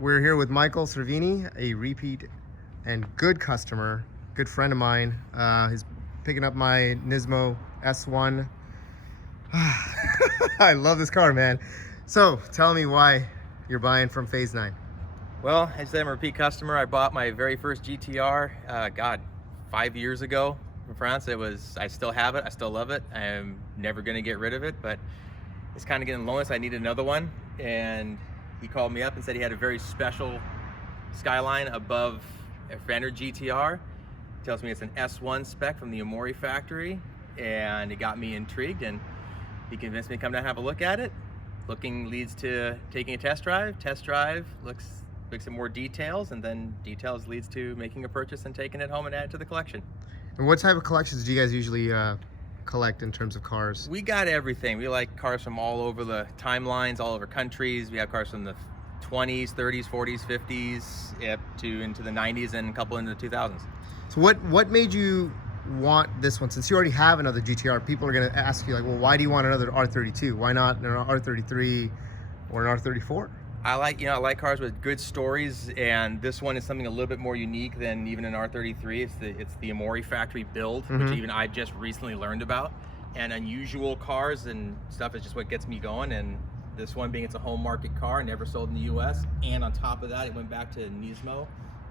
We're here with Michael Cervini, a repeat and good customer, good friend of mine. He's picking up my NISMO S1. I love this car, man. So tell me why you're buying from Phase 9. Well, as I said, I'm a repeat customer. I bought my very first GTR, 5 years ago from France. I still have it, I still love it. I'm never gonna get rid of it, but it's kind of getting low, so I need another one. And he called me up and said he had a very special Skyline above a standard GTR. Tells me it's an S1 spec from the Omori Factory, and it got me intrigued, and he convinced me to come down and have a look at it. Looking leads to taking a test drive. Test drive looks at more details, and then details leads to making a purchase and taking it home and add it to the collection. And what type of collections do you guys usually collect in terms of cars? We got everything. We like cars from all over the timelines, all over countries. We have cars from the 20s, 30s, 40s, 50s, up to into the 90s and a couple into the 2000s. So what made you want this one? Since you already have another GTR, people are going to ask you like, well, why do you want another R32? Why not an R33 or an R34? I like cars with good stories, and this one is something a little bit more unique than even an R33. It's the Omori Factory build, which even I just recently learned about. And unusual cars and stuff is just what gets me going. And this one being it's a home market car, never sold in the US, and on top of that, it went back to NISMO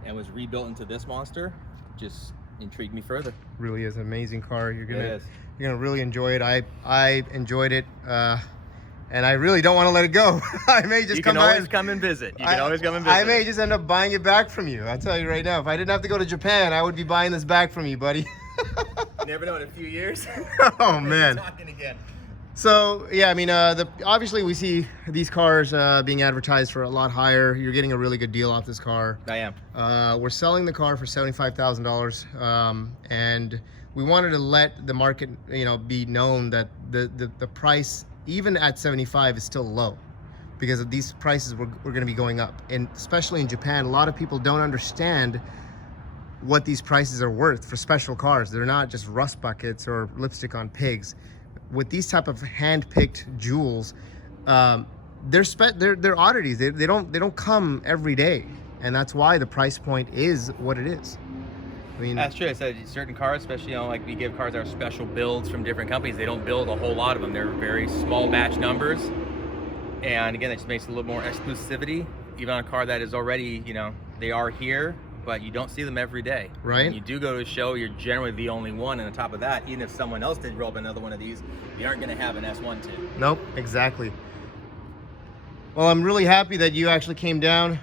and was rebuilt into this monster. Just intrigued me further. Really is an amazing car. You're gonna really enjoy it. I enjoyed it. And I really don't want to let it go. I may just come by. You can always come and visit. You can always come and visit. I may just end up buying it back from you. I'll tell you right now. If I didn't have to go to Japan, I would be buying this back from you, buddy. You never know, in a few years. Oh, man. Talking again. So, yeah, I mean, obviously we see these cars being advertised for a lot higher. You're getting a really good deal off this car. I am. We're selling the car for $75,000. And we wanted to let the market, be known that the price, even at 75, is still low, because of these prices were going to be going up. And especially in Japan, a lot of people don't understand what these prices are worth for special cars. They're not just rust buckets or lipstick on pigs. With these type of hand-picked jewels, they're oddities. They don't come every day, and that's why the price point is what it is. I mean, that's true. I said certain cars, especially like we give cars our special builds from different companies. They don't build a whole lot of them. They're very small batch numbers, and again, it just makes it a little more exclusivity. Even on a car that is already, they are here, but you don't see them every day. Right. When you do go to a show, you're generally the only one. And on top of that, even if someone else did roll up another one of these, you aren't going to have an S1 too. Nope, exactly. Well, I'm really happy that you actually came down.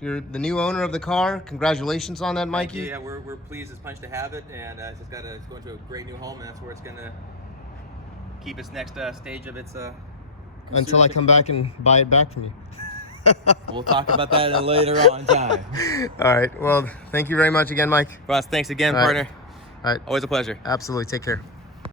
You're the new owner of the car. Congratulations on that, Mikey. Yeah, we're pleased as punch to have it, and it's going to a great new home, and that's where it's going to keep its next stage of its. Until I come back and buy it back from you. We'll talk about that in a later on time. All right. Well, thank you very much again, Mike. Ross, thanks again, partner. All right. Always a pleasure. Absolutely. Take care.